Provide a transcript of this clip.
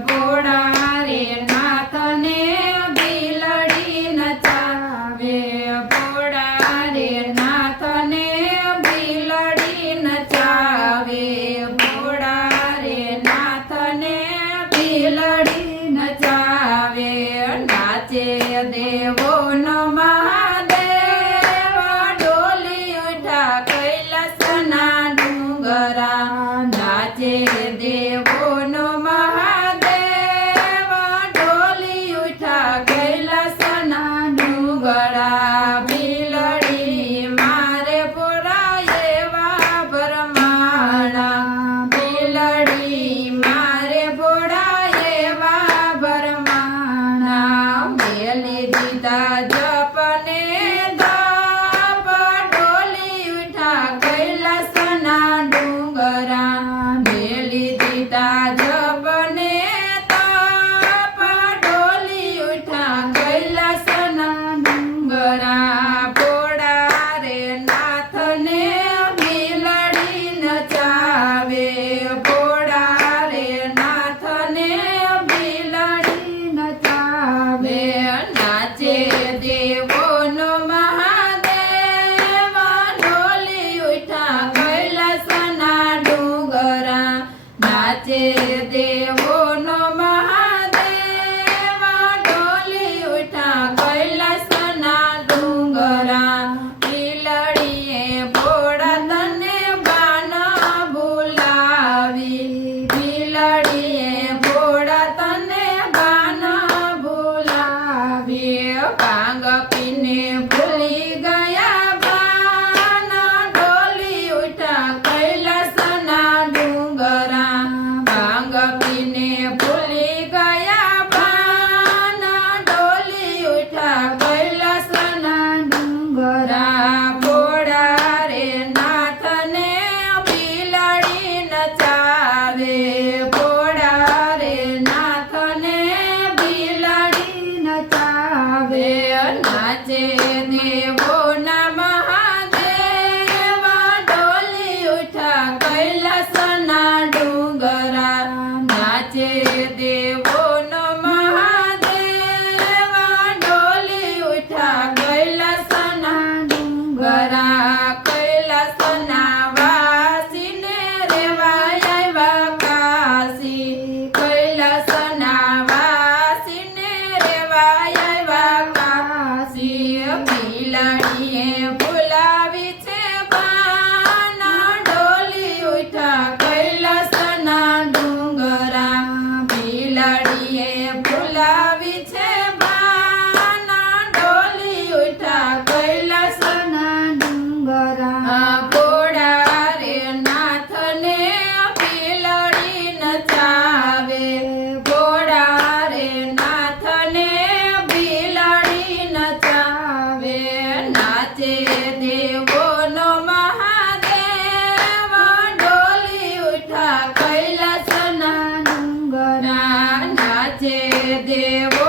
ભોળા રે નાથને બિલડી નચાવે ભોળા રે નાથને બિલડી નચાવે ભોળા રે નાથને બિલડી નચાવે નાચે દેવોનો મહાદેવ ડોલી ઉઠા કૈલાસના ડુંગરા નાચે દેવોનો મહાદેવ ડોલી ઉઠા કૈલાસના ડુંગરા બિલડી મારે પૂરા એવા ભરમાણા બિલડી મારે પૂરા એવા ભરમાણા મેલી દીધા જપને ધપ ડોલી ઉઠા કૈલાસના ડુંગરા મેલી દીધા જપને તપ ડોલી ઉઠા કૈલાસના ડુંગરા ભોળા રે નાથને બિલડી નચાવે ભોળા રે નાથને બિલડી નચાવે નાચે દેવોનો મહાદેવ ડોલી ઉઠા કૈલાસના ડુંગરા નાચે દેવોનો મહાદેવ ડોલી ઉઠા કૈલાસના ડુંગરા બિલડીએ ભોળા તને બાન ભૂલાવી બિલડીએ ભોળા તને બાન ભૂલાવી ભાંગ પીને ભૂલી ગયા બાન ડોલી ઉઠા કૈલાસના ડુંગરા ભાંગ પીને ભૂલી ગયા બાન ડોલી ઉઠા કૈલાસના ડુંગરા ભોળા રે નાથને બિલડી નચાવે ભોળા રે નાથને બિલડી નચાવે નાચે દેવોના મહાદેવ ડોલી ઉઠા કૈલાસના ડુંગરા નાચે દેવોનો મહાદેવ ડોલી ઉઠા કૈલાસના ડુંગરા કૈલાસના વાસીને રેવાય આવ્યા કાશી કૈલાસના વાસીને રેવાય આવ્યા કાશી બિલડીએ ભૂલાવી છે બાન ડોલી ઉઠા કૈલાસના ડુંગરા બિલડીએ ભૂલાવી છે બાન ડોલી ઉઠા કૈલાસના ડુંગરા ભોળા રે નાથને બિલડી નચાવે ભોળા રે નાથને બિલડી નચાવે નાચે દેવોનો મહાદેવ ડોલી ઉઠા કૈલાસના ડુંગરા નાચે દેવો